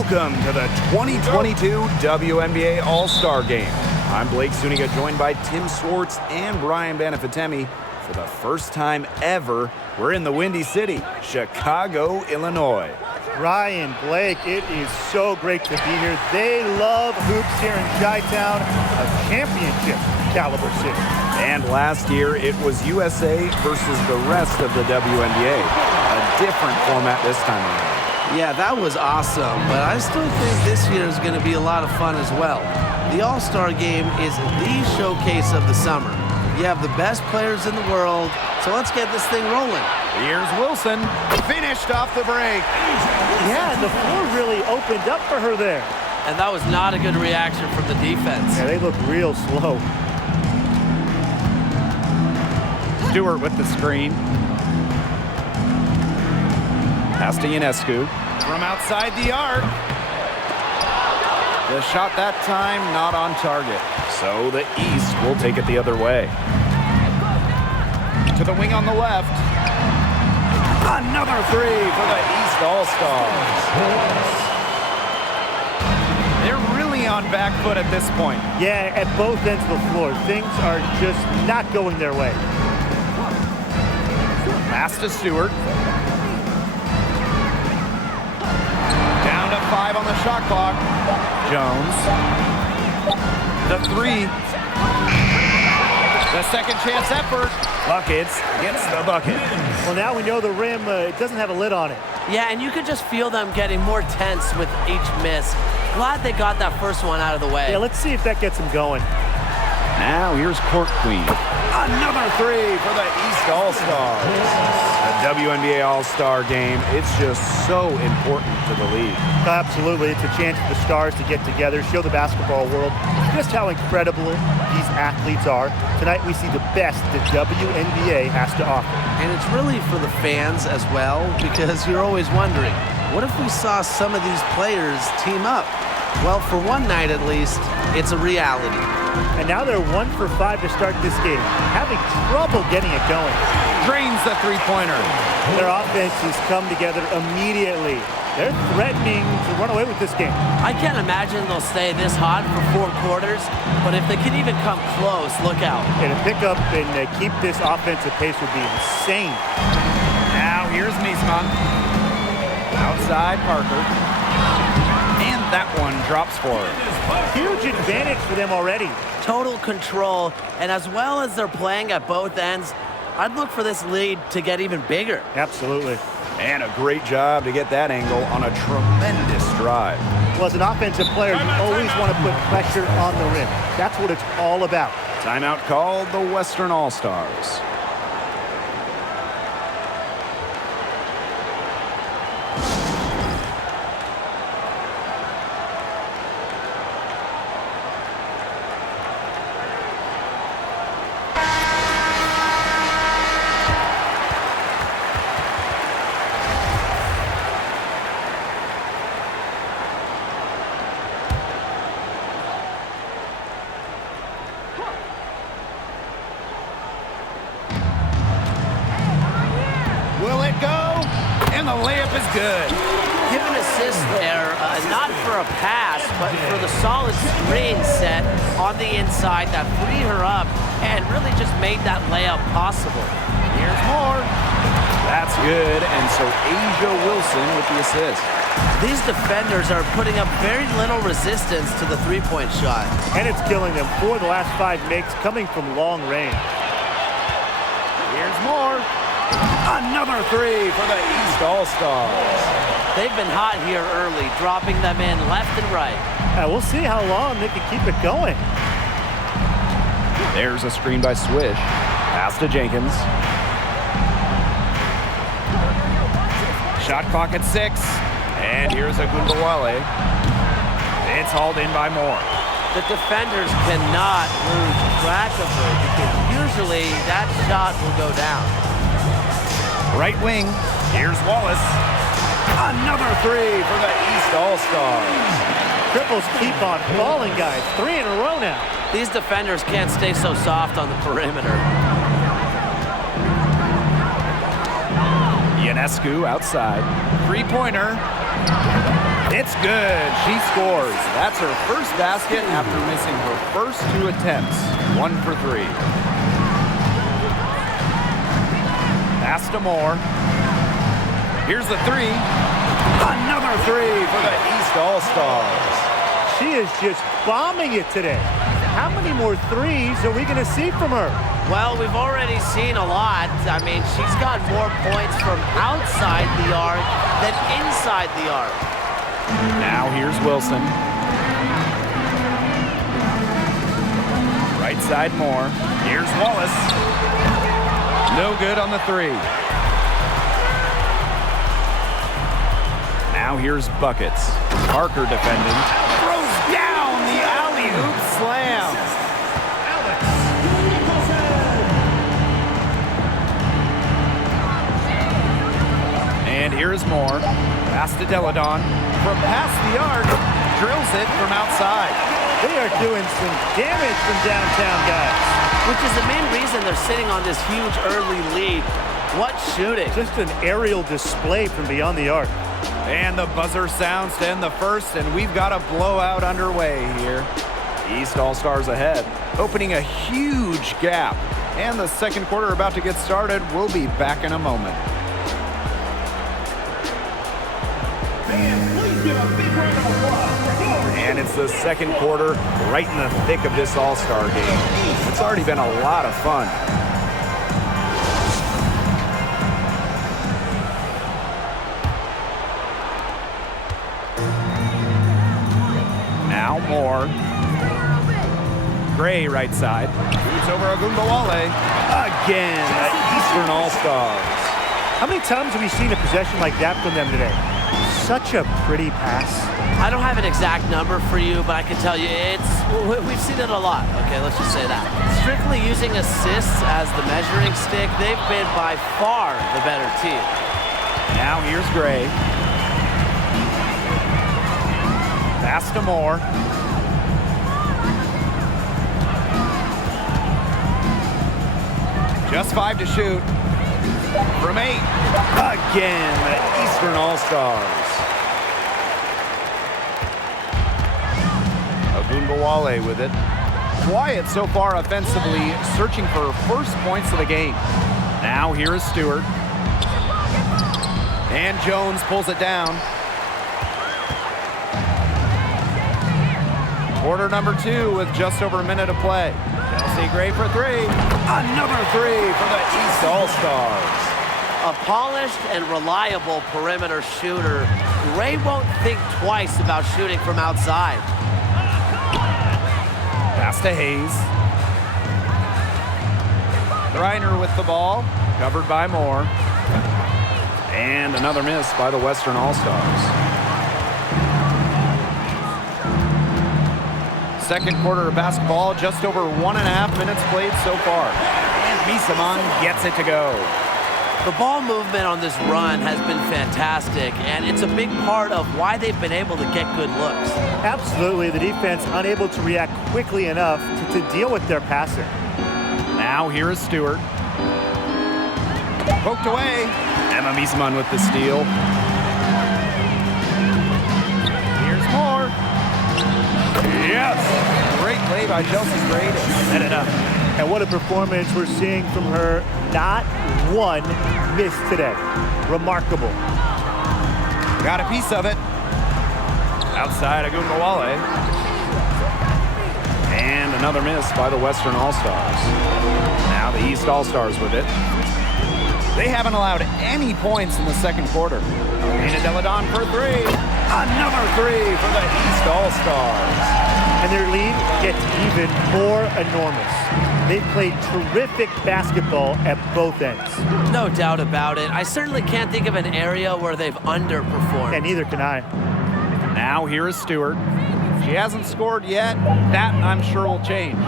Welcome to the 2022 WNBA All-Star Game. I'm Blake Zuniga, joined by Tim Swartz and Brian Banafitemi. For the first time ever, we're in the Windy City, Chicago, Illinois. Ryan, Blake, it is so great to be here. They love hoops here in Chi-Town, a championship caliber city. And last year, it was USA versus the rest of the WNBA. A different format this time around. Yeah, that was awesome, but I still think this year is going to be a lot of fun as well. The All-Star Game is the showcase of the summer. You have the best players in the world, so let's get this thing rolling. Here's Wilson, finished off the break. Yeah, the floor really opened up for her there. And that was not a good reaction from the defense. Yeah, they look real slow. Stewart with the screen. Pass to Ionescu. From outside the arc. The shot that time not on target. So the East will take it the other way. To the wing on the left. Another three for the East All-Stars. They're really on back foot at this point. Yeah, at both ends of the floor. Things are just not going their way. Pass to Stewart. Down to 5 on the shot clock. Jones. The three. The second chance effort. Buckets gets the bucket. Well, now we know the rim it doesn't have a lid on it. Yeah, and you could just feel them getting more tense with each miss. Glad they got that first one out of the way. Yeah, let's see if that gets them going. Now here's Court Queen. Another three for the East All-Stars. The WNBA All-Star Game, it's just so important to the league. Absolutely. It's a chance for the stars to get together, show the basketball world just how incredible these athletes are. Tonight we see the best the WNBA has to offer. And it's really for the fans as well, because you're always wondering, what if we saw some of these players team up? Well, for one night at least, it's a reality. And now they're 1 for 5 to start this game, having trouble getting it going. Drains the three-pointer. Their offenses come together immediately. They're threatening to run away with this game. I can't imagine they'll stay this hot for 4 quarters, but if they can even come close, look out. And to pick up and keep this offensive pace would be insane. Now here's Niesman. Outside Parker. And that one drops for her. Huge advantage for them already. Total control, and as well as they're playing at both ends, I'd look for this lead to get even bigger. Absolutely. And a great job to get that angle on a tremendous drive. Well, as an offensive player, you always want to put pressure on the rim. That's what it's all about. Timeout called the Western All-Stars. Will it go? And the layup is good. Give an assist there, not for a pass, but for the solid screen set on the inside that freed her up and really just made that layup possible. Here's more. That's good, and so Asia Wilson with the assist. These defenders are putting up very little resistance to the three-point shot. And it's killing them. 4 of the last 5 makes coming from long range. Here's more. Another three for the East All-Stars. They've been hot here early, dropping them in left and right. We'll see how long they can keep it going. There's a screen by Swish. Pass to Jenkins. Shot clock at 6. And here's a Gundawale. It's hauled in by Moore. The defenders cannot lose track of her because usually that shot will go down. Right wing, here's Wallace. Another three for the East All-Stars. Triples keep on falling, guys. 3 in a row now. These defenders can't stay so soft on the perimeter. Ionescu outside. Three-pointer. It's good. She scores. That's her first basket after missing her first 2 attempts. 1 for 3. Pass to Moore. Here's the 3. Another 3 for the East All-Stars. She is just bombing it today. How many more threes are we going to see from her? Well, we've already seen a lot. I mean, she's got more points from outside the arc than inside the arc. Now here's Wilson. Right side Moore. Here's Wallace. No good on the 3. Now here's Buckets. Parker defending. Throws down the alley-oop slam. And here's Moore. Pass to Deladon. From past the arc, drills it from outside. They are doing some damage from downtown, guys. Which is the main reason they're sitting on this huge early lead. What shooting. Just an aerial display from beyond the arc. And the buzzer sounds to end the first, and we've got a blowout underway here. East All-Stars ahead, opening a huge gap. And the second quarter about to get started. We'll be back in a moment. And it's the second quarter, right in the thick of this All-Star game. It's already been a lot of fun. Now Moore. Gray right side. Shoots over Agumbawale. Again, the Eastern All-Stars. How many times have we seen a possession like that from them today? Such a pretty pass. I don't have an exact number for you, but I can tell you we've seen it a lot. Okay, let's just say that. Strictly using assists as the measuring stick, they've been by far the better team. Now here's Gray. Pass to Moore. Just 5 to shoot. From 8. Again, the Eastern All-Stars. Agumbawale with it. Quiet so far offensively, searching for first points of the game. Now here is Stewart. And Jones pulls it down. Quarter number 2 with just over a minute to play. Chelsea Gray for 3. Another 3 for the East All-Stars. A polished and reliable perimeter shooter. Gray won't think twice about shooting from outside. Pass to Hayes. Reiner with the ball, covered by Moore. And another miss by the Western All-Stars. Second quarter of basketball, just over 1.5 minutes played so far. And Misaman gets it to go. The ball movement on this run has been fantastic, and it's a big part of why they've been able to get good looks. Absolutely, the defense unable to react quickly enough to deal with their passing. Now here is Stewart. Poked away. Emma Misaman with the steal. Here's Moore. Yes! Great play by Chelsea Gray to set it up. And what a performance we're seeing from her. Not one miss today. Remarkable. Got a piece of it. Outside Agumbawale. And another miss by the Western All-Stars. Now the East All-Stars with it. They haven't allowed any points in the second quarter. Alina Deladon for 3. Another 3 for the East All-Stars. And their lead gets even more enormous. They've played terrific basketball at both ends. No doubt about it. I certainly can't think of an area where they've underperformed. And neither can I. Now here is Stewart. She hasn't scored yet. That, I'm sure, will change.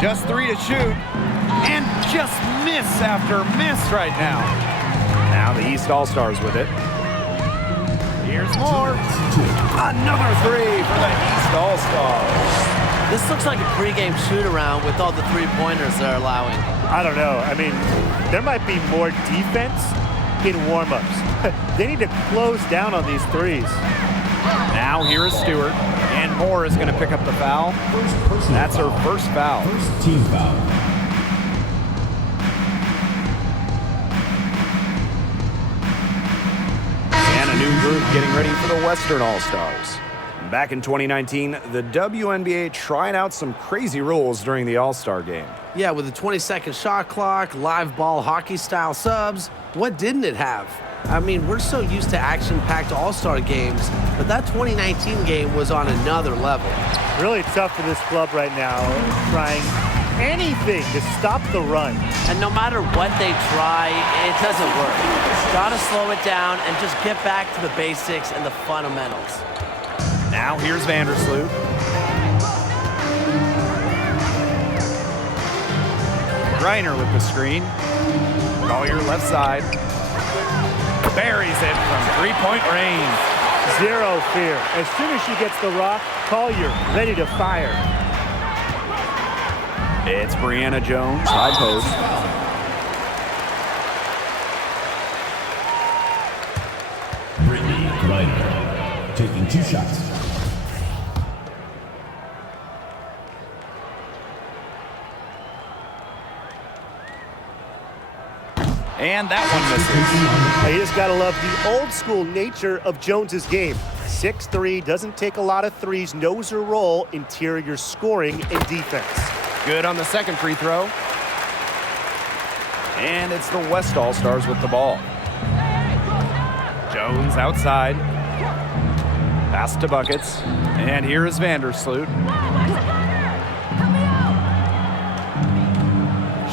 Just 3 to shoot. And just miss after miss right now. Now the East All-Stars with it. Here's Moore. Another 3 for the East All-Stars. This looks like a pregame shoot-around with all the three-pointers they're allowing. I don't know. I mean, there might be more defense in warm-ups. They need to close down on these threes. Now here is Stewart, and Moore is going to pick up the foul. That's her first foul. First team foul. And a new group getting ready for the Western All-Stars. Back in 2019, the WNBA tried out some crazy rules during the All-Star game. Yeah, with a 20-second shot clock, live ball hockey-style subs, what didn't it have? I mean, we're so used to action-packed All-Star games, but that 2019 game was on another level. Really tough for this club right now, trying anything to stop the run. And no matter what they try, it doesn't work. Gotta slow it down and just get back to the basics and the fundamentals. Now here's Vandersloot. Griner with the screen. Collier left side. Buries it from three-point range. Zero fear. As soon as she gets the rock, Collier ready to fire. It's Brianna Jones, high post. Brittany Griner taking 2 shots. And that one misses. You just gotta love the old school nature of Jones's game. 6'3", doesn't take a lot of threes, knows her role, interior scoring and defense. Good on the second free throw. And it's the West All-Stars with the ball. Jones outside. Pass to Buckets. And here is Vandersloot.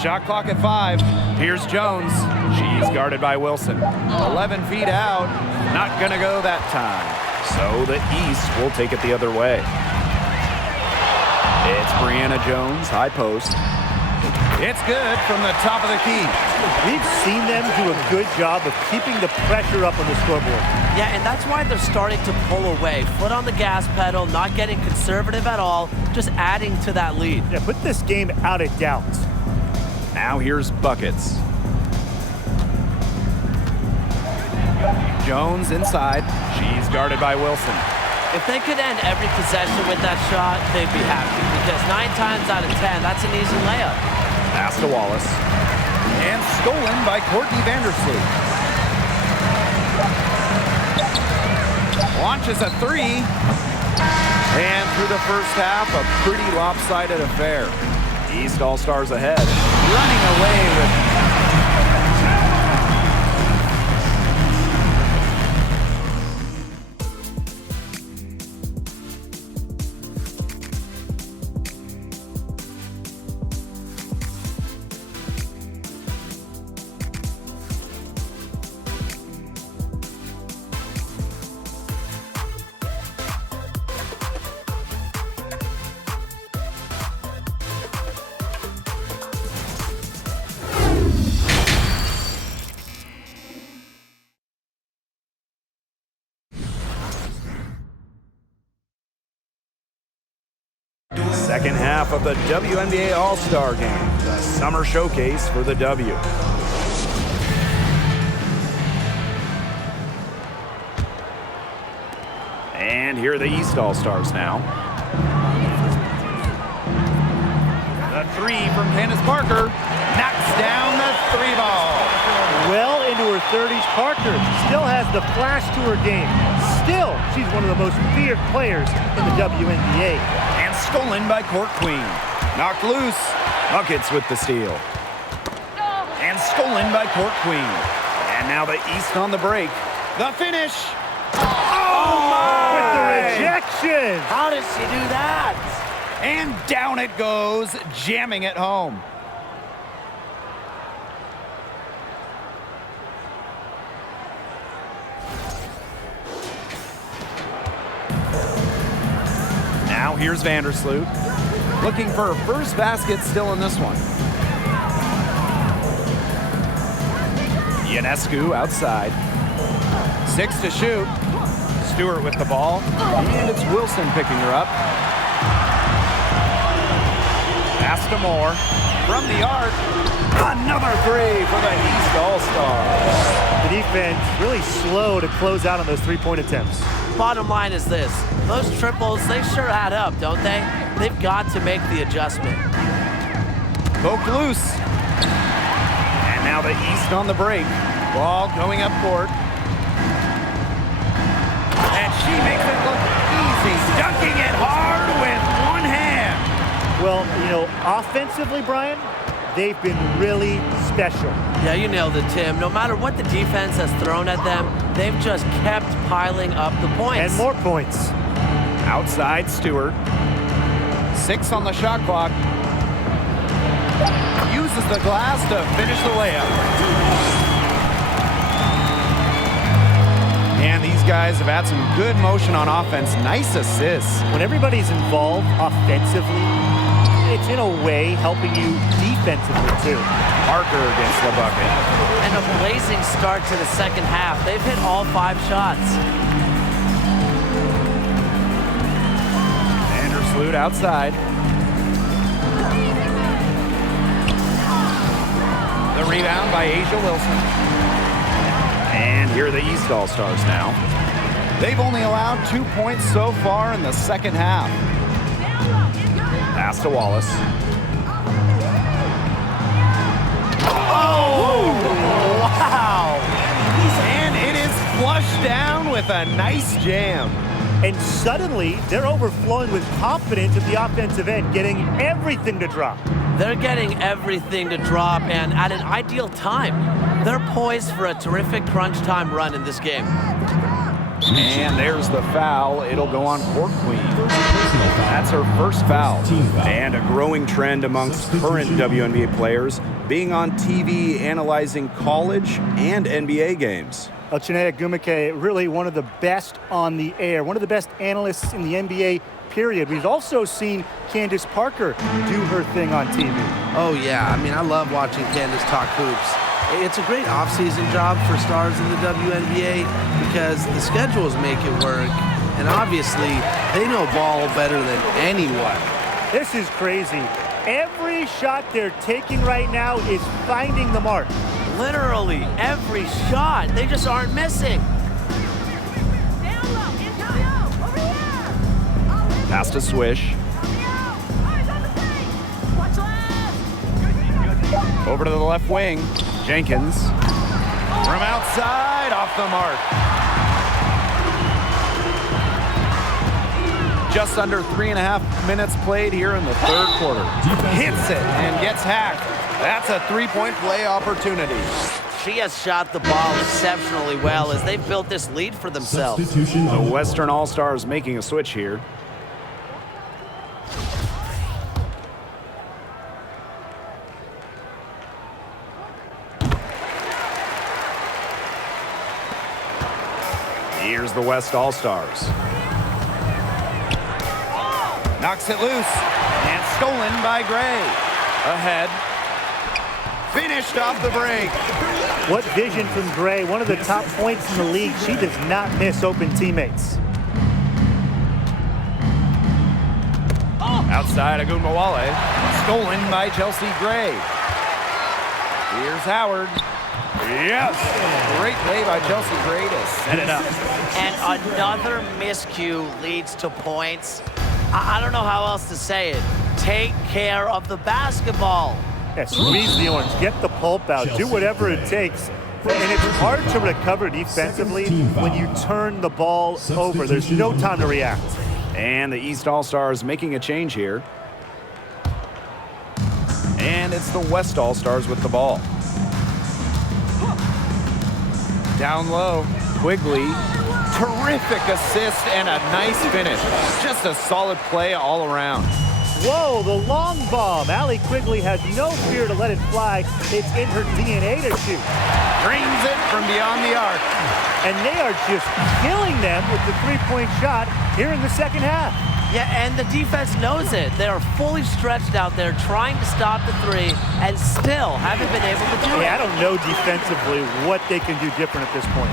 Shot clock at 5. Here's Jones. She's guarded by Wilson. 11 feet out. Not gonna go that time. So the East will take it the other way. It's Brianna Jones, high post. It's good from the top of the key. We've seen them do a good job of keeping the pressure up on the scoreboard. Yeah, and that's why they're starting to pull away. Foot on the gas pedal, not getting conservative at all, just adding to that lead. Yeah, put this game out of doubt. Now here's Buckets. Jones inside. She's guarded by Wilson. If they could end every possession with that shot, they'd be happy. Because 9 times out of 10, that's an easy layup. Pass to Wallace. And stolen by Courtney Vandersloot. Launches a 3. And through the first half, a pretty lopsided affair. East All-Stars ahead. Running away with... Second half of the WNBA All-Star Game, the summer showcase for the W. And here are the East All-Stars now. The 3 from Candace Parker knocks down the 3 ball. Well into her 30s, Parker still has the flash to her game. Still, she's one of the most feared players in the WNBA. And stolen by Court Queen. Knocked loose. Buckets with the steal. And stolen by Court Queen. And now the East on the break. The finish. Oh my! With the rejection. How does she do that? And down it goes, jamming it home. Now here's Vandersloot. Looking for her first basket still in this one. Ionescu outside. 6 to shoot. Stewart with the ball. And it's Wilson picking her up. Pass to Moore. From the arc. Another 3 for the East All-Stars. The defense really slow to close out on those three-point attempts. bottom line is this. Those triples, they sure add up, don't they? They've got to make the adjustment. Poke loose. And now the East on the break. Ball going up court. And she makes it look easy, dunking it hard with one hand. Well, you know, offensively, Brian, they've been really special. Yeah, you nailed it, Tim. No matter what the defense has thrown at them, they've just kept piling up the points. And more points. Outside Stewart. 6 on the shot clock. Uses the glass to finish the layup. And these guys have had some good motion on offense. Nice assists. When everybody's involved offensively, it's in a way helping you defensively too. Parker gets the bucket. And a blazing start to the second half. They've hit all 5 shots. Vandersloot outside. The rebound by Asia Wilson. And here are the East All-Stars now. They've only allowed 2 points so far in the second half. Pass to Wallace. Oh, wow. And it is flushed down with a nice jam. And suddenly, they're overflowing with confidence at the offensive end, getting everything to drop. They're getting everything to drop, and at an ideal time. They're poised for a terrific crunch time run in this game. And there's the foul. It'll go on Court Queen. That's her first foul. And a growing trend amongst current WNBA players being on TV analyzing college and NBA games. Chinea Gumake, really one of the best on the air, one of the best analysts in the NBA, period. We've also seen Candace Parker do her thing on TV. Oh, yeah. I mean, I love watching Candace talk hoops. It's a great off-season job for stars in the WNBA because the schedules make it work, and obviously, they know ball better than anyone. This is crazy. Every shot they're taking right now is finding the mark. Literally every shot. They just aren't missing. Pass to Swish. Over to the left wing. Jenkins. From outside, off the mark. Just under 3.5 minutes played here in the third quarter. Hits it and gets hacked. That's a three-point play opportunity. She has shot the ball exceptionally well as they've built this lead for themselves. The Western All-Stars making a switch here. Here's the West All-Stars. Knocks it loose and stolen by Gray. Ahead. Finished off the break. What vision from Gray, one of the top points in the league. She does not miss open teammates. Outside Agunmawale. Stolen by Chelsea Gray. Here's Howard. Yes! Great play by Chelsea Gray to set it up. And another miscue leads to points. I don't know how else to say it. Take care of the basketball. Yeah, squeeze the orange, get the pulp out, do whatever it takes. And it's hard to recover defensively when you turn the ball over. There's no time to react. And the East All-Stars making a change here. And it's the West All-Stars with the ball. Down low, Quigley. Terrific assist and a nice finish. Just a solid play all around. Whoa, the long bomb. Allie Quigley has no fear to let it fly. It's in her DNA to shoot. Drains it from beyond the arc. And they are just killing them with the three-point shot here in the second half. Yeah, and the defense knows it. They are fully stretched out there trying to stop the three and still haven't been able to do it. I don't know defensively what they can do different at this point.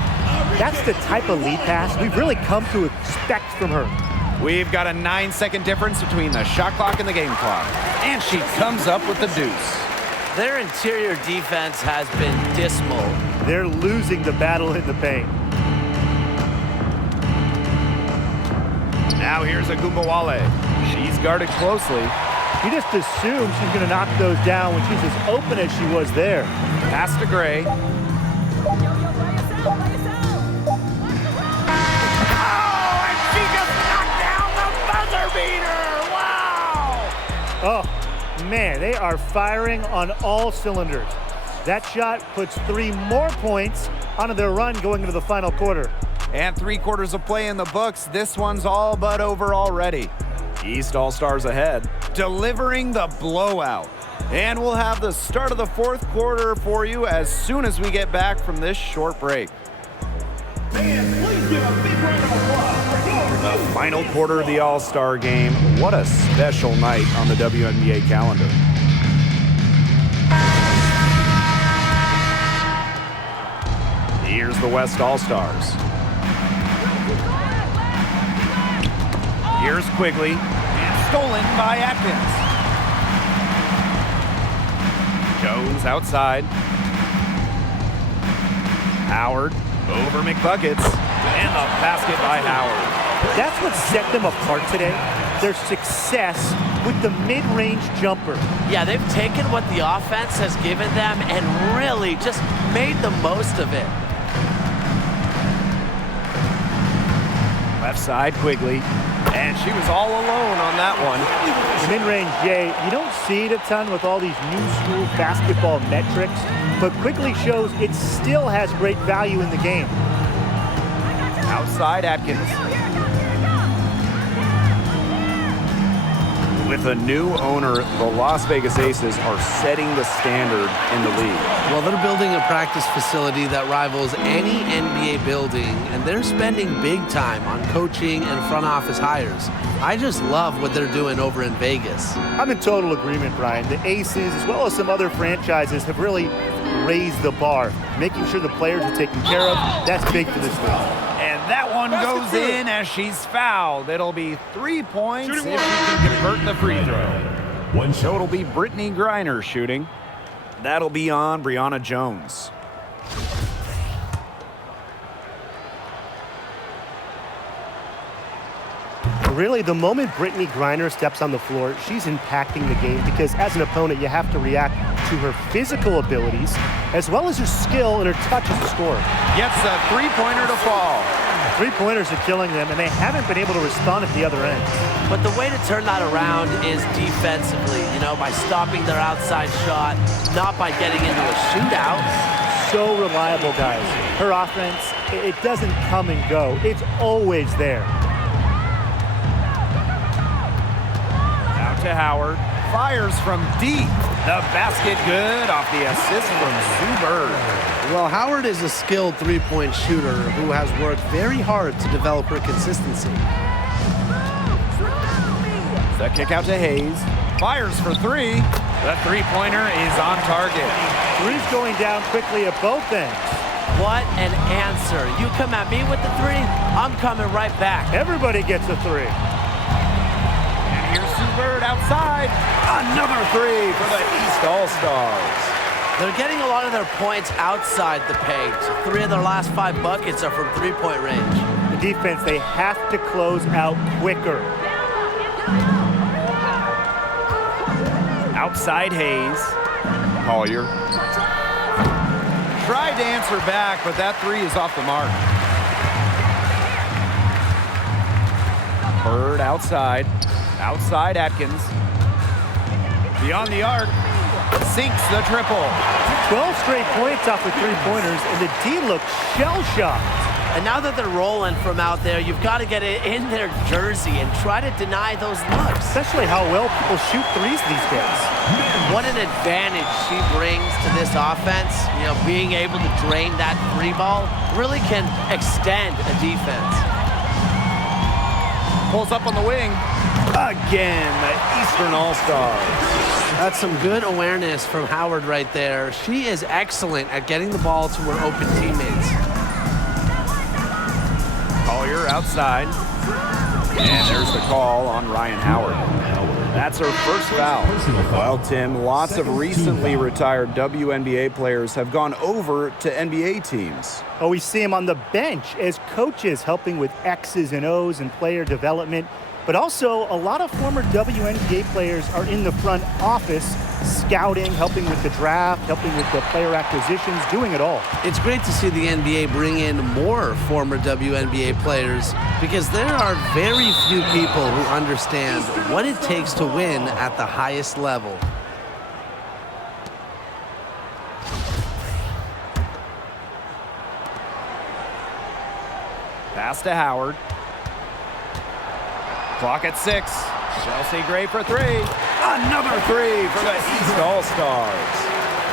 That's the type of lead pass we've really come to expect from her. We've got a 9-second difference between the shot clock and the game clock. And she comes up with the deuce. Their interior defense has been dismal. They're losing the battle in the paint. Now here's Agumbawale. She's guarded closely. You just assume she's going to knock those down when she's as open as she was there. Pass to Gray. Oh, man, they are firing on all cylinders. That shot puts 3 more points onto their run going into the final quarter. And 3 quarters of play in the books. This one's all but over already. East All-Stars ahead, delivering the blowout. And we'll have the start of the 4th quarter for you as soon as we get back from this short break. The final quarter of the All-Star game. What a special night on the WNBA calendar. Here's the West All-Stars. Here's Quigley, and stolen by Atkins. Jones outside. Howard over McBuckets, and the basket by Howard. That's what set them apart today, their success with the mid-range jumper. Yeah, they've taken what the offense has given them and really just made the most of it. Left side, Quigley, and she was all alone on that one. The mid-range J, you don't see it a ton with all these new school basketball metrics, but Quigley shows it still has great value in the game. Outside, Atkins. With a new owner, the Las Vegas Aces are setting the standard in the league. Well, they're building a practice facility that rivals any NBA building, and they're spending big time on coaching and front office hires. I just love what they're doing over in Vegas. I'm in total agreement, Brian. The Aces, as well as some other franchises, have really raised the bar, making sure the players are taken care of. That's big for this league. And that one goes in as she's fouled. It'll be 3 points if she can convert the free throw. So it'll be Brittany Griner shooting. That'll be on Brianna Jones. Really, the moment Brittany Griner steps on the floor, she's impacting the game because as an opponent, you have to react to her physical abilities as well as her skill and her touch as a scorer. Gets a three-pointer to fall. 3-pointers are killing them, and they haven't been able to respond at the other end. But the way to turn that around is defensively, by stopping their outside shot, not by getting into a shootout. So reliable, guys. Her offense, it doesn't come and go. It's always there. Out to Howard. Fires from deep. The basket good off the assist from Sue Bird. Well, Howard is a skilled three-point shooter who has worked very hard to develop her consistency. The kick out to Hayes. Fires for 3. The three-pointer is on target. Three's going down quickly at both ends. What an answer. You come at me with the 3, I'm coming right back. Everybody gets a 3. And here's Sue Bird outside. Another 3 for the East All-Stars. They're getting a lot of their points outside the paint. 3 of their last 5 buckets are from three-point range. The defense, they have to close out quicker. Outside Hayes. Collier. Tried to answer back, but that 3 is off the mark. Bird outside. Outside Atkins. Beyond the arc. Sinks the triple. 12 straight points off the 3-pointers, and the D looks shell-shocked. And now that they're rolling from out there, you've got to get it in their jersey and try to deny those looks. Especially how well people shoot threes these days. What an advantage she brings to this offense. Being able to drain that 3 ball really can extend a defense. Pulls up on the wing. Again, the Eastern All-Stars. That's some good awareness from Howard right there. She is excellent at getting the ball to her open teammates. Collier outside. And there's the call on Ryan Howard. That's her first foul. Well, Tim, lots of recently retired WNBA players have gone over to NBA teams. Oh, we see him on the bench as coaches helping with X's and O's and player development. But also, a lot of former WNBA players are in the front office, scouting, helping with the draft, helping with the player acquisitions, doing it all. It's great to see the NBA bring in more former WNBA players because there are very few people who understand what it takes to win at the highest level. Pass to Howard. Clock at 6. Chelsea Gray for 3. Another 3 for the East All-Stars.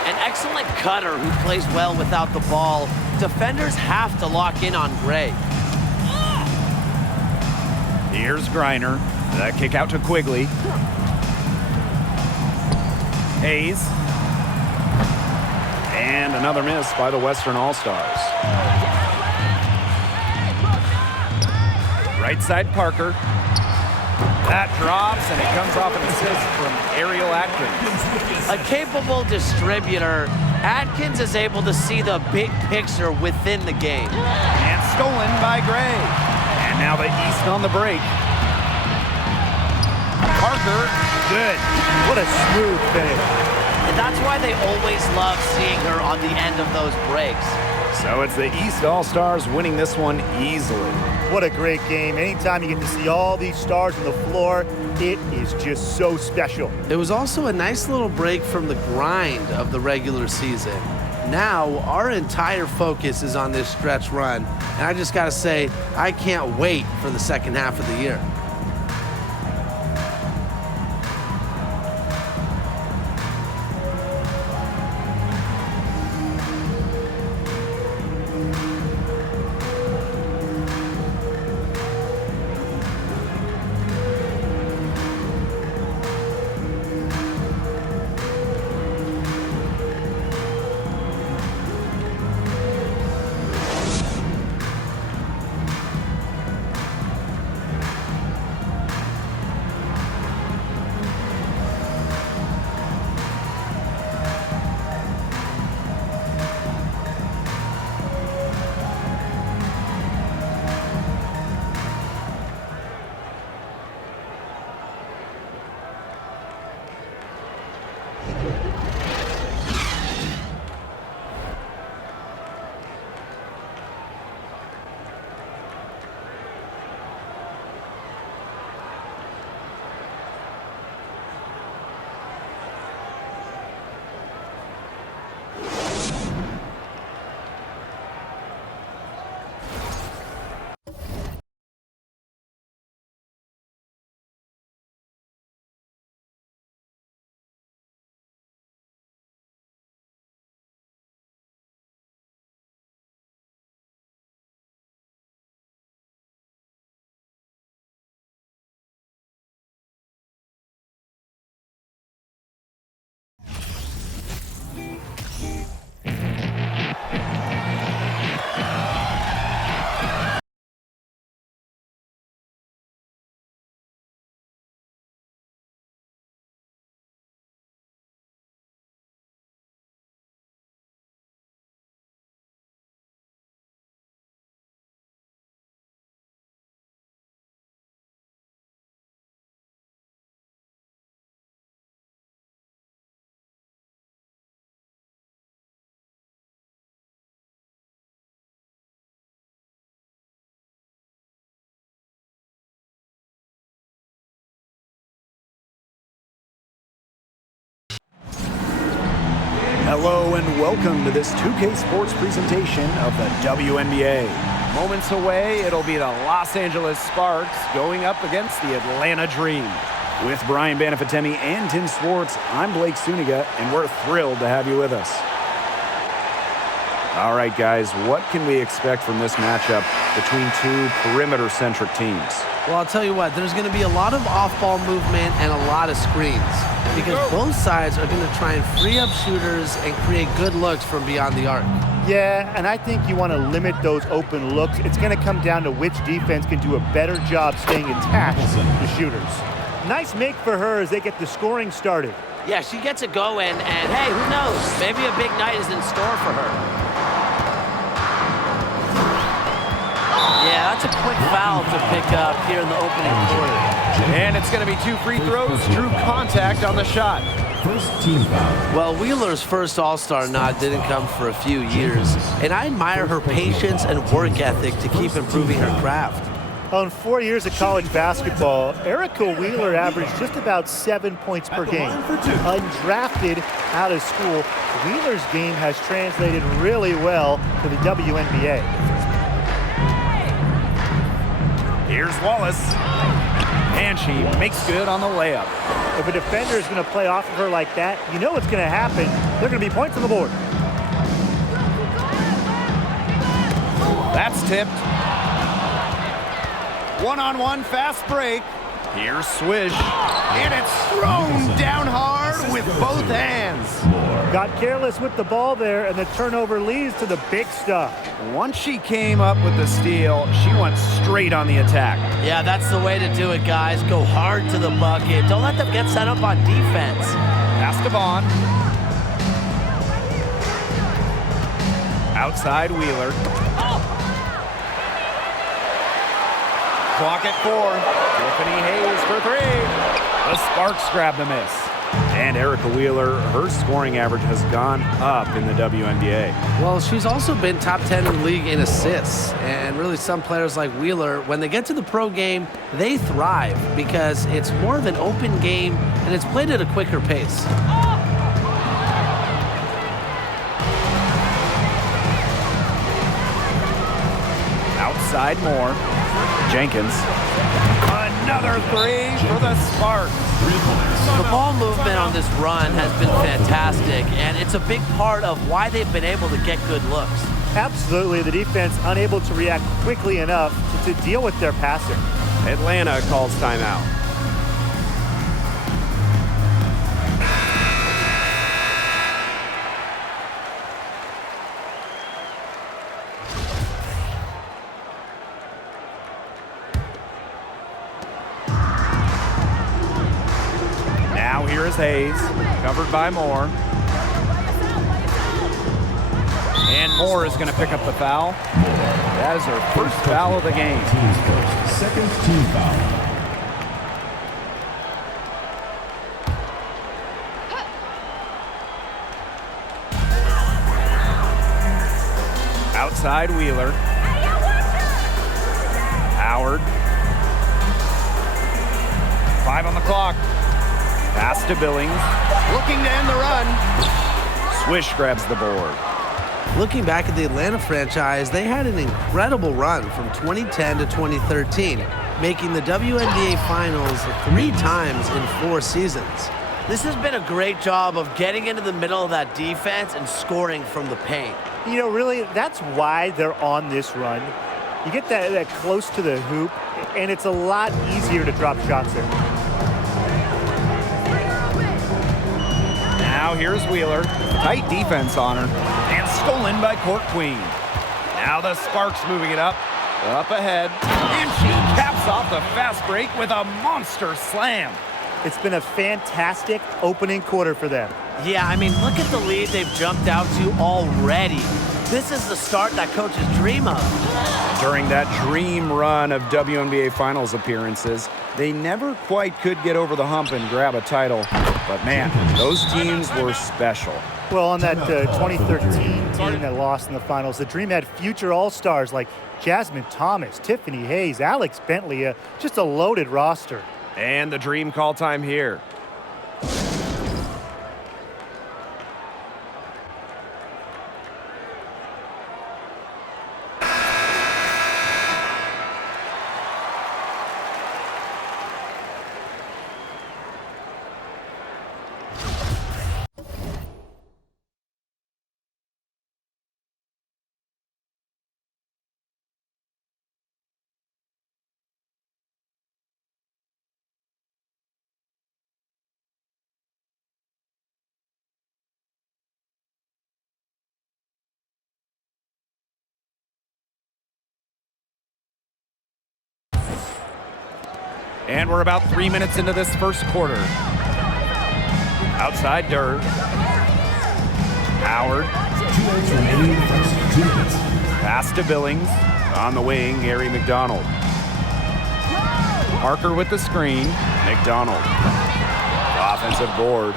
An excellent cutter who plays well without the ball. Defenders have to lock in on Gray. Here's Griner. That kick out to Quigley. Hayes. And another miss by the Western All-Stars. Right side Parker. That drops, and it comes off an assist from Ariel Atkins. A capable distributor, Atkins is able to see the big picture within the game. And stolen by Gray. And now the East on the break. Parker, good. What a smooth finish. And that's why they always love seeing her on the end of those breaks. So it's the East All-Stars winning this one easily. What a great game. Anytime you get to see all these stars on the floor, it is just so special. It was also a nice little break from the grind of the regular season. Now, our entire focus is on this stretch run, and I just got to say, I can't wait for the second half of the year. Hello and welcome to this 2K Sports presentation of the WNBA. Moments away, it'll be the Los Angeles Sparks going up against the Atlanta Dream. With Brian Banafitemi and Tim Swartz, I'm Blake Suniga, and we're thrilled to have you with us. All right, guys, what can we expect from this matchup between two perimeter-centric teams? Well, I'll tell you what, there's going to be a lot of off-ball movement and a lot of screens because both sides are going to try and free up shooters and create good looks from beyond the arc. Yeah, and I think you want to limit those open looks. It's going to come down to which defense can do a better job staying attached to shooters. Nice make for her as they get the scoring started. Yeah, she gets it going, and hey, who knows? Maybe a big night is in store for her. Yeah, that's a quick foul to pick up here in the opening quarter. And it's going to be 2 free throws, drew contact on the shot. First team foul. Well, Wheeler's first All-Star nod didn't come for a few years, and I admire her patience and work ethic to keep improving her craft. In 4 years of college basketball, Erica Wheeler averaged just about 7 points per game. Undrafted out of school, Wheeler's game has translated really well to the WNBA. Here's Wallace. And she makes good on the layup. If a defender is going to play off of her like that, you know what's going to happen. They're going to be points on the board. That's tipped. One-on-one fast break. Here's Swish. And it's thrown down hard with both hands. Got careless with the ball there, and the turnover leads to the big stuff. Once she came up with the steal, she went straight on the attack. Yeah, that's the way to do it, guys. Go hard to the bucket. Don't let them get set up on defense. Pass to Vaughn. Outside Wheeler. Clock at 4. Tiffany Hayes for 3. The Sparks grab the miss. And Erica Wheeler, her scoring average has gone up in the WNBA. Well, she's also been top 10 in the league in assists. And really some players like Wheeler, when they get to the pro game, they thrive because it's more of an open game and it's played at a quicker pace. Outside Moore. Jenkins. Another 3 for the Sparks. The ball movement on this run has been fantastic, and it's a big part of why they've been able to get good looks. Absolutely, the defense unable to react quickly enough to deal with their passer. Atlanta calls timeout. Now here is Hayes, covered by Moore. And Moore is going to pick up the foul. That is her first foul of the game. Team's first. Second team foul. Outside Wheeler. Howard. 5 on the clock. Pass to Billings. Looking to end the run. Swish grabs the board. Looking back at the Atlanta franchise, they had an incredible run from 2010 to 2013, making the WNBA Finals 3 times in 4 seasons. This has been a great job of getting into the middle of that defense and scoring from the paint. You know, really, that's why they're on this run. You get that close to the hoop, and it's a lot easier to drop shots there. Now here's Wheeler. Tight defense on her. And stolen by Court Queen. Now the Sparks moving it up. Up ahead. And she caps off the fast break with a monster slam. It's been a fantastic opening quarter for them. Yeah, I mean, look at the lead they've jumped out to already. This is the start that coaches dream of. During that dream run of WNBA Finals appearances, they never quite could get over the hump and grab a title. But man, those teams were special. Well, on that 2013 team that lost in the finals, the Dream had future All-Stars like Jasmine Thomas, Tiffany Hayes, Alex Bentley, just a loaded roster. And the Dream call time here. And we're about 3 minutes into this first quarter. Outside Durr. Howard. 2 minutes remaining in the first 2 minutes. Pass to Billings. On the wing, Gary McDonald. Parker with the screen. McDonald. Offensive board.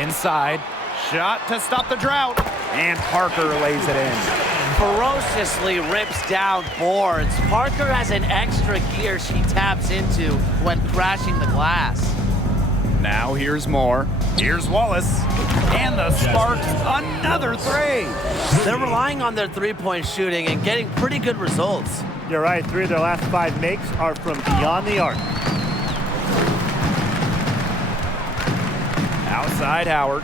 Inside. Shot to stop the drought. And Parker lays it in. Ferociously rips down boards. Parker has an extra gear she taps into when crashing the glass. Now here's Moore. Here's Wallace. And the Sparks, another three. They're relying on their three-point shooting and getting pretty good results. You're right. 3 of their last 5 makes are from beyond the arc. Outside Howard.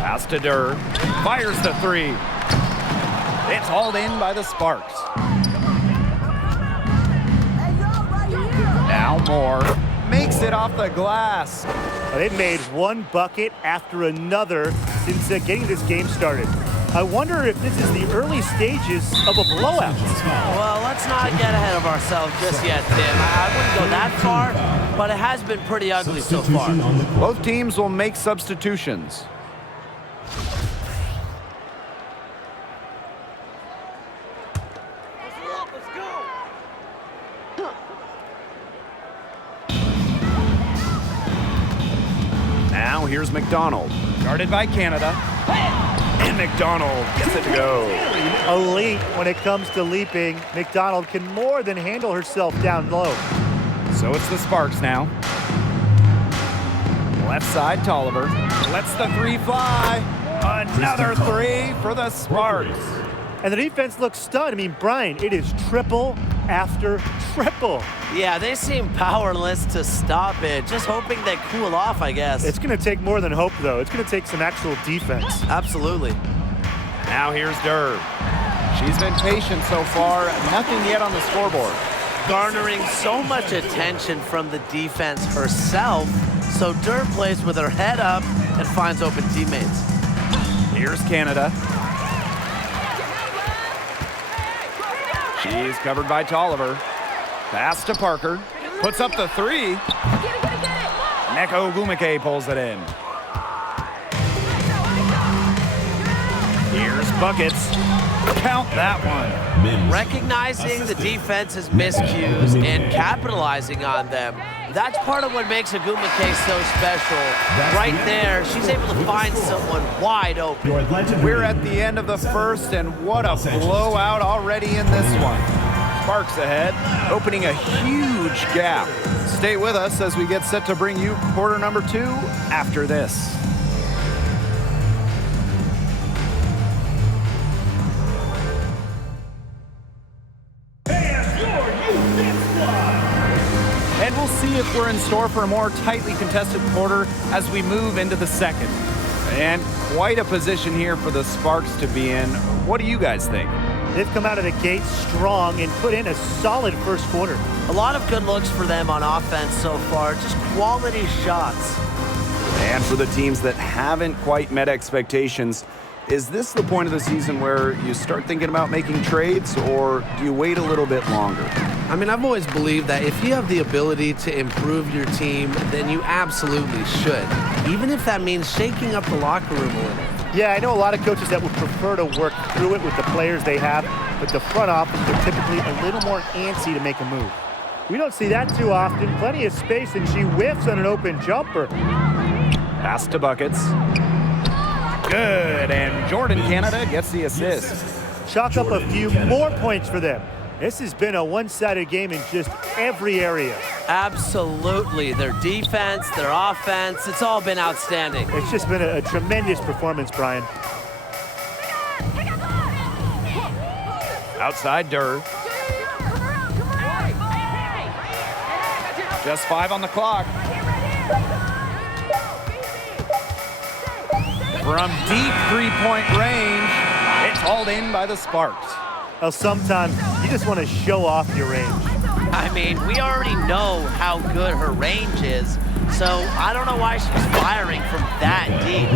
Pass to Durr. Fires the three. It's hauled in by the Sparks. Now Moore makes it off the glass. They've made one bucket after another since getting this game started. I wonder if this is the early stages of a blowout. Well, let's not get ahead of ourselves just yet, Tim. I wouldn't go that far, but it has been pretty ugly so far. Both teams will make substitutions. Now here's McDonald, guarded by Canada. And McDonald gets it to go. Elite when it comes to leaping. McDonald can more than handle herself down low. So it's the Sparks now. Left side, Tolliver. Lets the three fly. Another three for the Sparks. And the defense looks stunned. I mean, Brian, it is triple after triple. Yeah, they seem powerless to stop it. Just hoping they cool off, I guess. It's going to take more than hope, though. It's going to take some actual defense. Absolutely. Now here's Durr. She's been patient so far. Nothing yet on the scoreboard. Garnering so much attention from the defense herself, so Durr plays with her head up and finds open teammates. Here's Canada. She's covered by Tolliver. Pass to Parker. Puts up the three. Neko Gumike pulls it in. Here's buckets. Count that one. Recognizing the defense's miscues and capitalizing on them. That's part of what makes Agumake so special. Right there, she's able to find someone wide open. We're at the end of the first, and what a blowout already in this one. Sparks ahead, opening a huge gap. Stay with us as we get set to bring you quarter number 2 after this. And we'll see if we're in store for a more tightly contested quarter as we move into the second. And quite a position here for the Sparks to be in. What do you guys think? They've come out of the gate strong and put in a solid first quarter. A lot of good looks for them on offense so far, just quality shots. And for the teams that haven't quite met expectations, is this the point of the season where you start thinking about making trades, or do you wait a little bit longer? I mean, I've always believed that if you have the ability to improve your team, then you absolutely should, even if that means shaking up the locker room a little. Yeah, I know a lot of coaches that would prefer to work through it with the players they have, but the front office are typically a little more antsy to make a move. We don't see that too often. Plenty of space, and she whiffs on an open jumper. Pass to buckets. Good, and Jordan Canada gets the assist. Chalk up a few more points for them. This has been a one-sided game in just every area. Absolutely. Their defense, their offense, it's all been outstanding. It's just been a tremendous performance, Brian. Outside Durr. Just 5 on the clock. From deep three-point range, it's hauled in by the Sparks. Well, sometimes you just want to show off your range. I mean, we already know how good her range is, so I don't know why she's firing from that deep.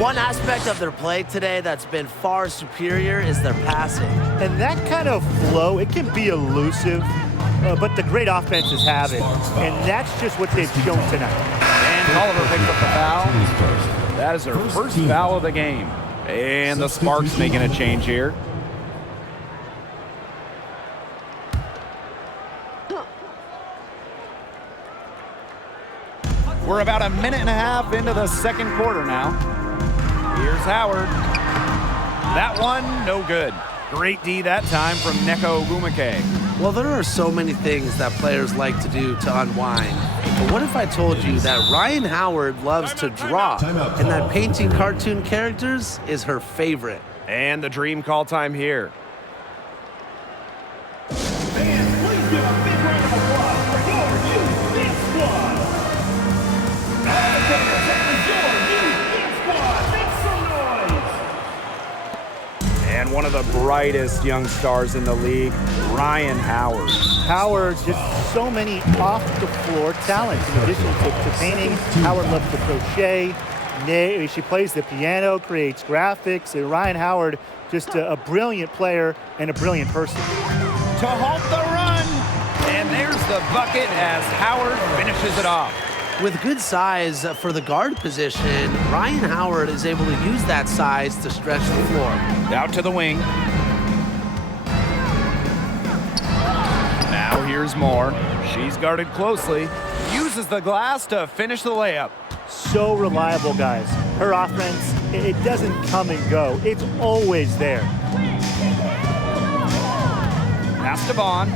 One aspect of their play today that's been far superior is their passing. And that kind of flow, it can be elusive. but the great offenses have it, and that's just what they've shown tonight. And Oliver picks up the foul. That is her first foul of the game. And the Sparks making a change here. We're about a minute and a half into the second quarter now. Here's Howard. That one, no good. Great D that time from Neko Ogumake. Well, there are so many things that players like to do to unwind. But what if I told you that Ryan Howard loves to draw, and that painting cartoon characters is her favorite? And the dream call time here. Fans, please give a big round of applause for your new Big Squad. All the players and your new Big Squad. Make some noise. And one of the brightest young stars in the league, Ryan Howard. Howard, just so many off-the-floor talents. In addition to painting, Howard loves to crochet. She plays the piano, creates graphics. And Ryan Howard, just a brilliant player and a brilliant person. To halt the run. And there's the bucket as Howard finishes it off. With good size for the guard position, Ryan Howard is able to use that size to stretch the floor. Out to the wing. Now here's Moore. She's guarded closely. Uses the glass to finish the layup. So reliable, guys. Her offense, it doesn't come and go. It's always there. Pass to Vaughn.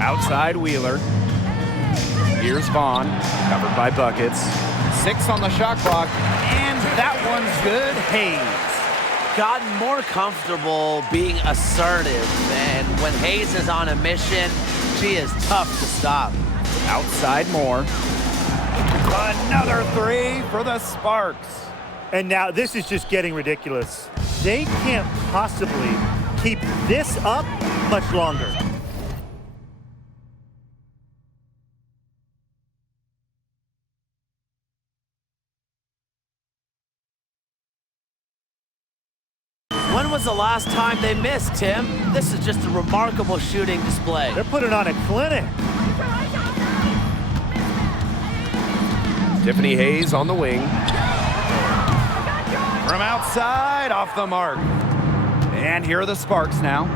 Outside Wheeler. Here's Vaughn, covered by buckets. 6 on the shot clock, and that one's good. Hayes. Gotten more comfortable being assertive, and when Hayes is on a mission, she is tough to stop. Outside Moore. Another 3 for the Sparks. And now this is just getting ridiculous. They can't possibly keep this up much longer. When was the last time they missed, Tim? This is just a remarkable shooting display. They're putting on a clinic. Tiffany Hayes on the wing. From outside, off the mark. And here are the Sparks now.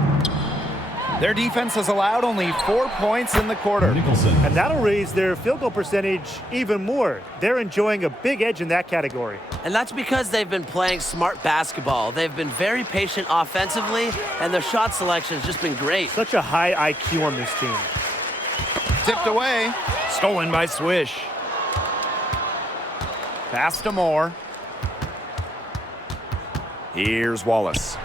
Their defense has allowed only 4 points in the quarter. And that'll raise their field goal percentage even more. They're enjoying a big edge in that category. And that's because they've been playing smart basketball. They've been very patient offensively, and their shot selection has just been great. Such a high IQ on this team. Tipped away. Stolen by Swish. Pass to Moore. Here's Wallace.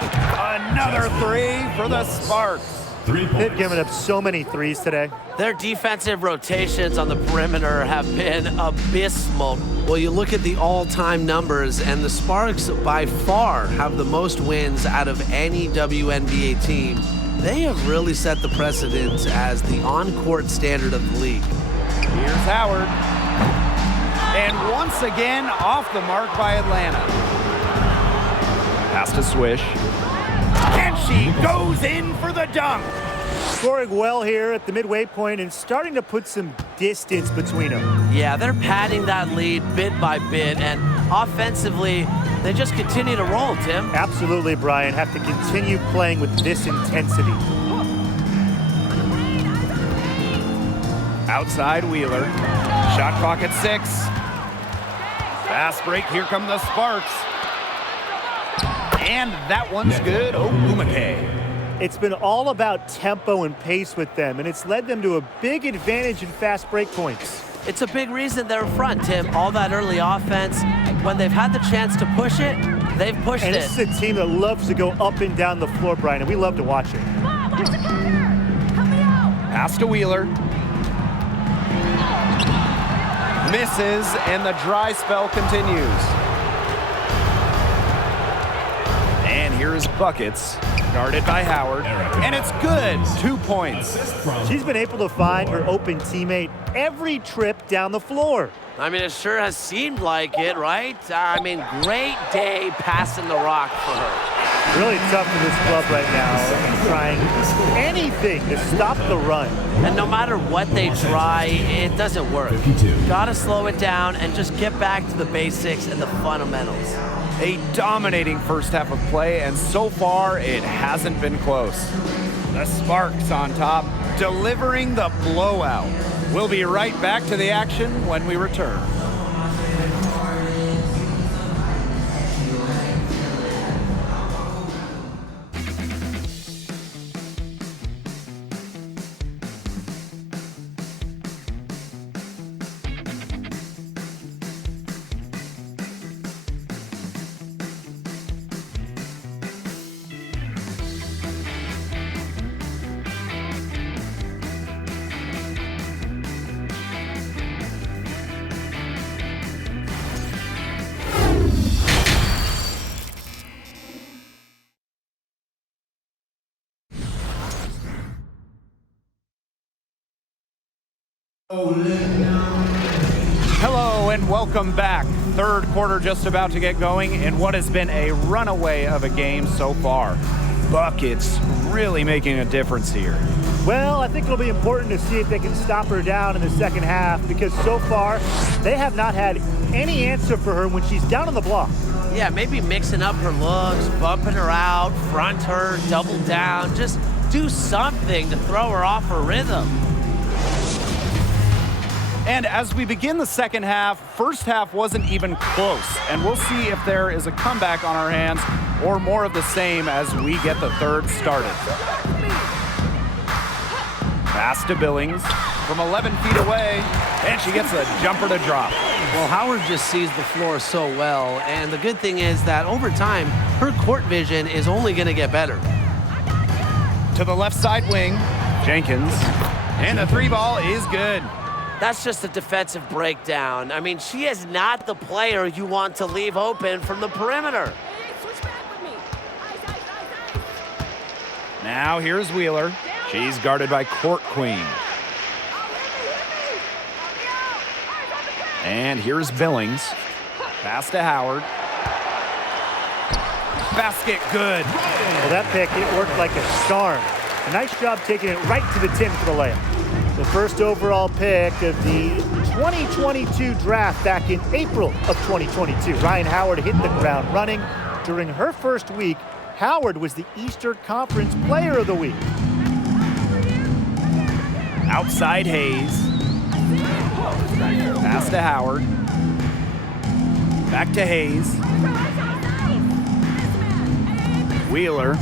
Another 3 for the Sparks. They've given up so many threes today. Their defensive rotations on the perimeter have been abysmal. Well, you look at the all-time numbers, and the Sparks by far have the most wins out of any WNBA team. They have really set the precedent as the on-court standard of the league. Here's Howard. And once again, off the mark by Atlanta. Pass to Swish. And she goes in for the dunk. Scoring well here at the midway point and starting to put some distance between them. Yeah, they're padding that lead bit by bit, and offensively, they just continue to roll, Tim. Absolutely, Brian. Have to continue playing with this intensity. Outside Wheeler. Shot clock at 6. Fast break. Here come the Sparks. And that one's good. Ogumake. It's been all about tempo and pace with them, and it's led them to a big advantage in fast break points. It's a big reason they're in front, Tim. All that early offense, when they've had the chance to push it, they've pushed and it. This is a team that loves to go up and down the floor, Brian, and we love to watch it. Pass to Wheeler. Misses, and the dry spell continues. And here's Buckets, guarded by Howard, and it's good. 2 points. She's been able to find her open teammate every trip down the floor. I mean, it sure has seemed like it, right? I mean, great day passing the rock for her. Really tough for this club right now, trying anything to stop the run. And no matter what they try, it doesn't work. Gotta slow it down and just get back to the basics and the fundamentals. A dominating first half of play, and so far it hasn't been close. The Sparks on top, delivering the blowout. We'll be right back to the action when we return. Hello and welcome back. Third quarter just about to get going in what has been a runaway of a game so far. Buckets really making a difference here. Well, I think it'll be important to see if they can stop her down in the second half, because so far they have not had any answer for her when she's down on the block. Yeah, maybe mixing up her looks, bumping her out, front her, double down. Just do something to throw her off her rhythm. And as we begin the second half, first half wasn't even close. And we'll see if there is a comeback on our hands or more of the same as we get the third started. Pass to Billings from 11 feet away, and she gets a jumper to drop. Well, Howard just sees the floor so well, and the good thing is that over time, her court vision is only going to get better. To the left side wing, Jenkins, and the three ball is good. That's just a defensive breakdown. I mean, she is not the player you want to leave open from the perimeter. Now here's Wheeler. She's guarded by Court Queen. And here's Billings. Pass to Howard. Basket good. Well, that pick, it worked like a charm. A nice job taking it right to the tin for the layup. The first overall pick of the 2022 draft back in April of 2022. Ryan Howard hit the ground running. During her first week, Howard was the Eastern Conference Player of the Week. Outside Hayes. Pass to Howard. Back to Hayes. Wheeler.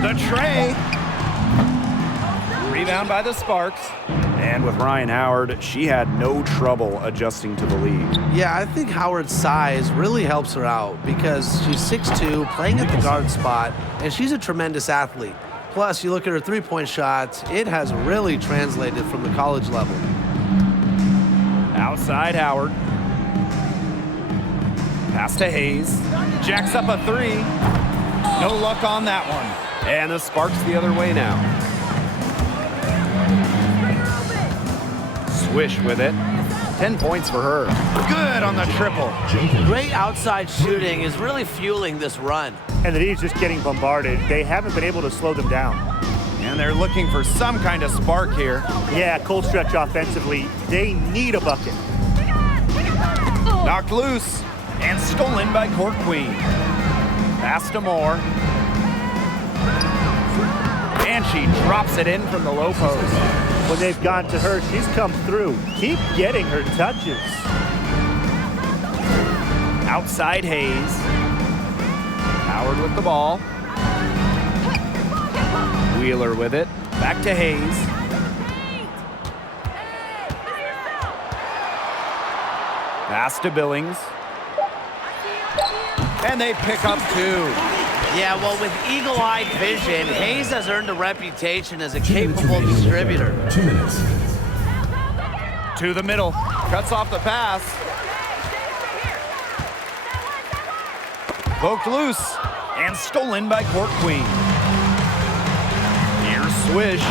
The tray. Rebound by the Sparks. And with Ryan Howard, she had no trouble adjusting to the lead. Yeah, I think Howard's size really helps her out because she's 6'2", playing at the guard spot, and she's a tremendous athlete. Plus, you look at her three-point shots, it has really translated from the college level. Outside Howard. Pass to Hayes. Jacks up a three. No luck on that one. And the Sparks the other way now. Swish with it. 10 points for her. Good on the triple. Great outside shooting is really fueling this run. And the D's just getting bombarded. They haven't been able to slow them down. And they're looking for some kind of spark here. Yeah, cold stretch offensively. They need a bucket. Knocked loose and stolen by Court Queen. Pass to Moore. And she drops it in from the low post. When they've gone to her, she's come through. Keep getting her touches. Outside Hayes. Howard with the ball. Wheeler with it. Back to Hayes. Pass to Billings. And they pick up two. Yeah, well, with eagle-eyed vision, Hayes has earned a reputation as a capable distributor. 2 minutes. To the middle. Cuts off the pass. Poked loose and stolen by Court Queen. Here's Swish.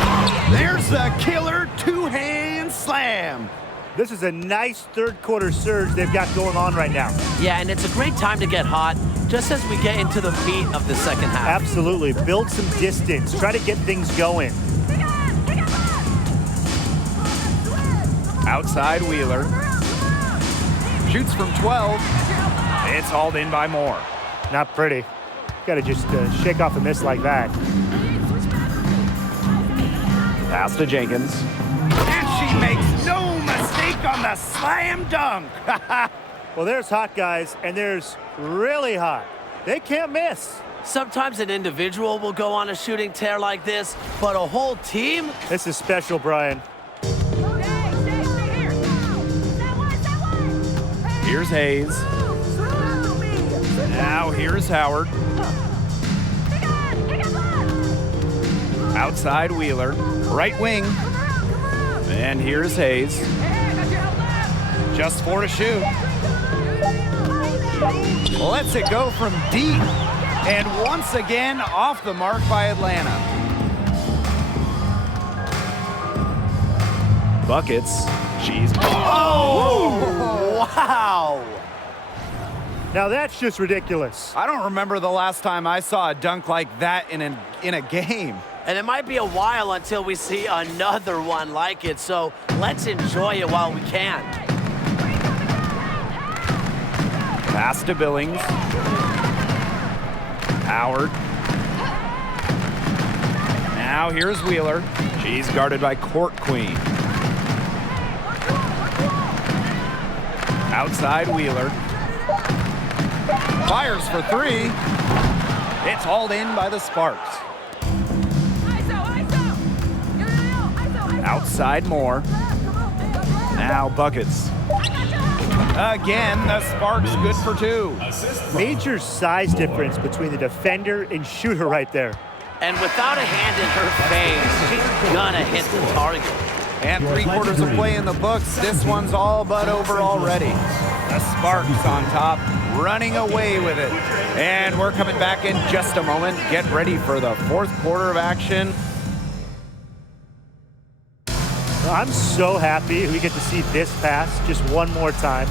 There's the killer two-hand slam. This is a nice third quarter surge they've got going on right now. Yeah, and it's a great time to get hot, just as we get into the meat of the second half. Absolutely. Build some distance. Try to get things going. Outside Wheeler. Shoots from 12. It's hauled in by Moore. Not pretty. Got to just shake off a miss like that. Pass to Jenkins. And she makes no mistake on the slam dunk. Well, there's hot guys, and there's really hot. They can't miss. Sometimes an individual will go on a shooting tear like this, but a whole team? This is special, Brian. Here's Hayes. Now here's Howard. Outside Wheeler. Right wing. And here's Hayes. Just 4 to shoot. Lets it go from deep. And once again, off the mark by Atlanta. Buckets. She's... Oh! Wow! Now that's just ridiculous. I don't remember the last time I saw a dunk like that in a game. And it might be a while until we see another one like it, so let's enjoy it while we can. Pass to Billings. Howard. Now here's Wheeler. She's guarded by Court Queen. Outside Wheeler. Fires for 3. It's hauled in by the Sparks. Outside Moore. Now buckets. Again, the Sparks good for 2. Major size difference between the defender and shooter right there. And without a hand in her face, she's gonna hit the target. And 3 quarters of play in the books. This one's all but over already. The Sparks on top, running away with it. And we're coming back in just a moment. Get ready for the 4th quarter of action. I'm so happy we get to see this pass just one more time.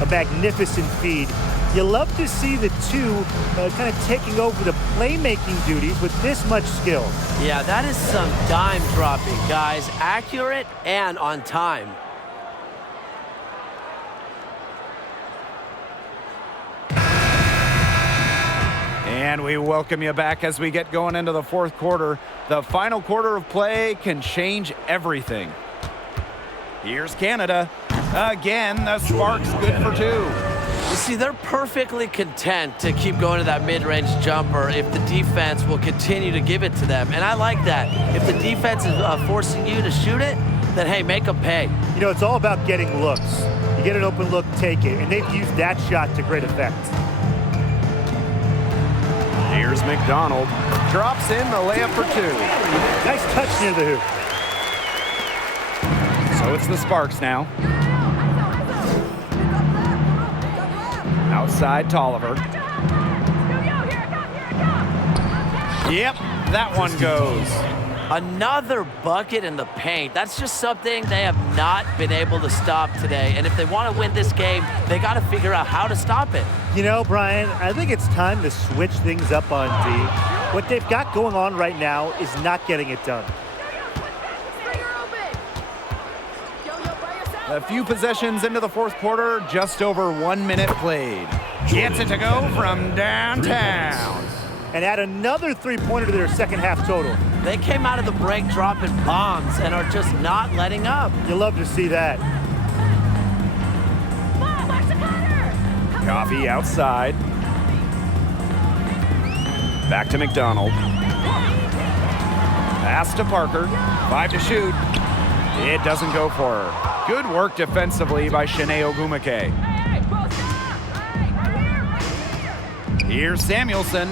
A magnificent feed. You love to see the two kind of taking over the playmaking duties with this much skill. Yeah, that is some dime dropping, guys. Accurate and on time. And we welcome you back as we get going into the 4th quarter. The final quarter of play can change everything. Here's Canada. Again, the Sparks good for 2. You see, they're perfectly content to keep going to that mid-range jumper if the defense will continue to give it to them. And I like that. If the defense is forcing you to shoot it, then, hey, make them pay. You know, it's all about getting looks. You get an open look, take it. And they've used that shot to great effect. Here's McDonald. Drops in the layup for 2. Nice touch near the hoop. So it's the Sparks now. Outside Tolliver. Yep, that one goes. Another bucket in the paint. That's just something they have not been able to stop today. And if they want to win this game, they got to figure out how to stop it. You know, Brian, I think it's time to switch things up on D. What they've got going on right now is not getting it done. A few possessions into the 4th quarter, just over 1 minute played. Gets it to go from downtown. And add another three-pointer to their second half total. They came out of the break dropping bombs and are just not letting up. You love to see that. Coffee outside. Back to McDonald. Pass to Parker. 5 to shoot. It doesn't go for her. Good work defensively by Shanae Ogwumike. Here's Samuelson.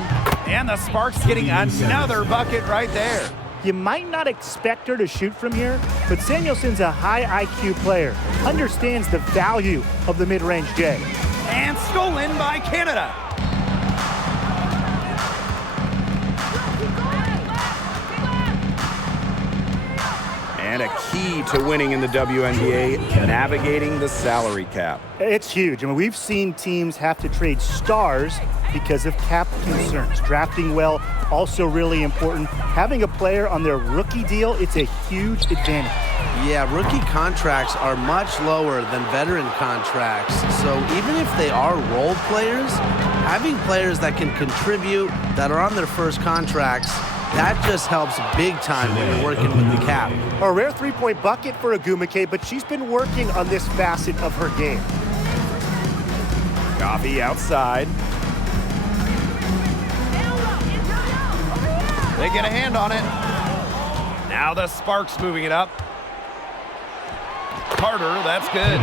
And the Sparks getting another bucket right there. You might not expect her to shoot from here, but Samuelson's a high IQ player. Understands the value of the mid-range J. And stolen by Canada. And a key to winning in the WNBA, navigating the salary cap. It's huge. I mean, we've seen teams have to trade stars because of cap concerns. Drafting well, also really important. Having a player on their rookie deal, it's a huge advantage. Yeah, rookie contracts are much lower than veteran contracts. So even if they are role players, having players that can contribute, that are on their first contracts, that just helps big time when you're working with the cap. A rare three-point bucket for Agumake, but she's been working on this facet of her game. Coffee outside. They get a hand on it. Now the Sparks moving it up. Carter, that's good.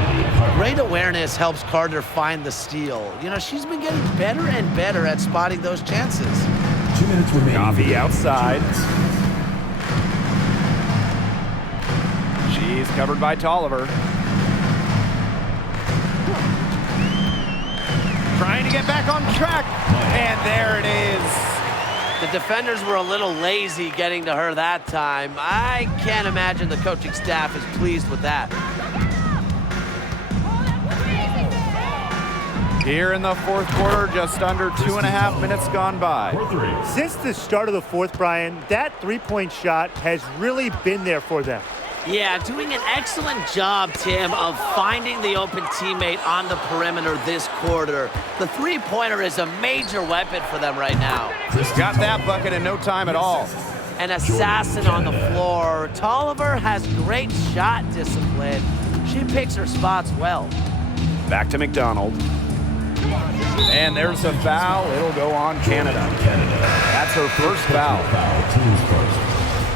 Great awareness helps Carter find the steal. You know, she's been getting better and better at spotting those chances. 2 minutes remaining. Coffee outside. She's covered by Tolliver. Trying to get back on track. And there it is. The defenders were a little lazy getting to her that time. I can't imagine the coaching staff is pleased with that. Here in the fourth quarter, just under 2.5 minutes gone by. Since the start of the fourth, Brian, that three-point shot has really been there for them. Yeah, doing an excellent job, Tim, of finding the open teammate on the perimeter this quarter. The three-pointer is a major weapon for them right now. Got that bucket in no time at all. An assassin on the floor. Tolliver has great shot discipline. She picks her spots well. Back to McDonald. And there's a foul. It'll go on Canada. That's her first foul. Team's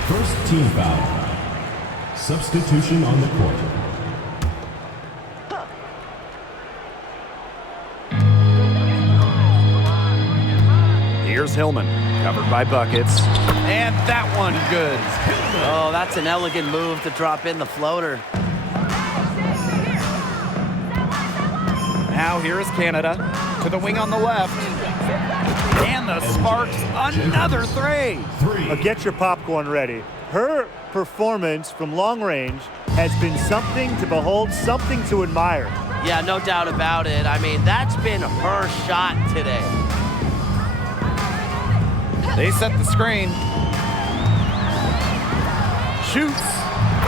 first team foul. Substitution on the court. Here's Hillman, covered by buckets. And that one good. Oh, that's an elegant move to drop in the floater. Now here is Canada to the wing on the left. And the Sparks, another three. Now get your popcorn ready. Her performance from long range has been something to behold, something to admire. Yeah, no doubt about it. I mean, that's been her shot today. They set the screen. Shoots.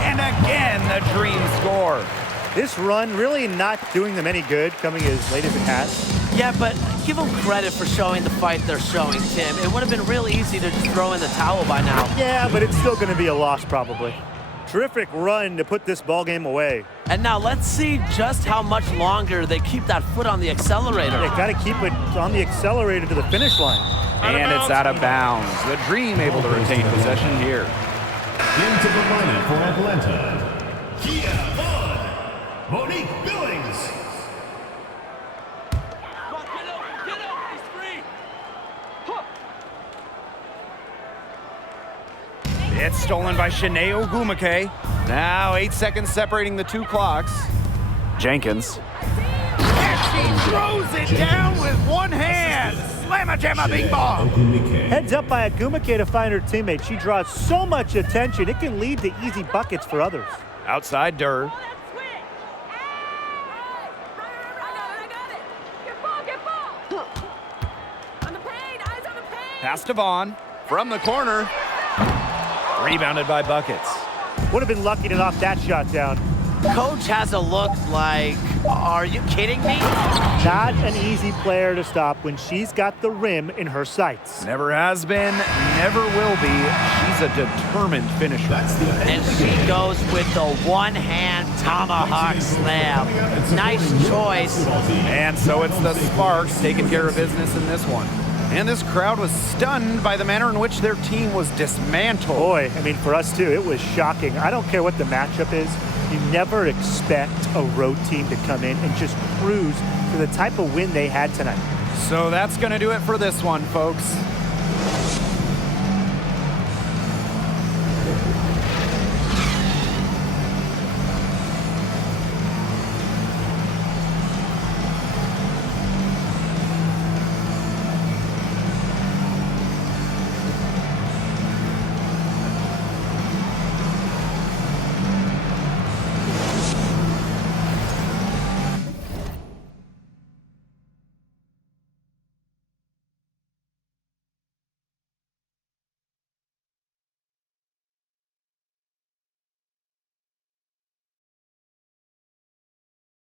And again, the dream score. This run really not doing them any good, coming as late as it has. Yeah, but give them credit for showing the fight they're showing, Tim. It would have been real easy to just throw in the towel by now. Yeah, but it's still going to be a loss probably. Terrific run to put this ball game away. And now let's see just how much longer they keep that foot on the accelerator. They got to keep it on the accelerator to the finish line. And it's out of bounds. The Dream able to retain possession here. Into the lineup for Atlanta. Kia Vaughn. Monique Billings. It's stolen by Shanae Ogumake. Now 8 seconds separating the two clocks. Jenkins. And she throws it down with one hand. Slamma-jamma bing bong. Heads up by Agumake to find her teammate. She draws so much attention, it can lead to easy buckets for others. Outside Durr. Pass to Vaughn. From the corner. Rebounded by Buckets. Would have been lucky to knock that shot down. Coach has a look like, are you kidding me? Not an easy player to stop when she's got the rim in her sights. Never has been, never will be. She's a determined finisher. And she goes with the one-hand tomahawk slam. Nice choice. And so it's the Sparks taking care of business in this one. And this crowd was stunned by the manner in which their team was dismantled. Boy, I mean, for us too, it was shocking. I don't care what the matchup is. You never expect a road team to come in and just cruise to the type of win they had tonight. So that's going to do it for this one, folks.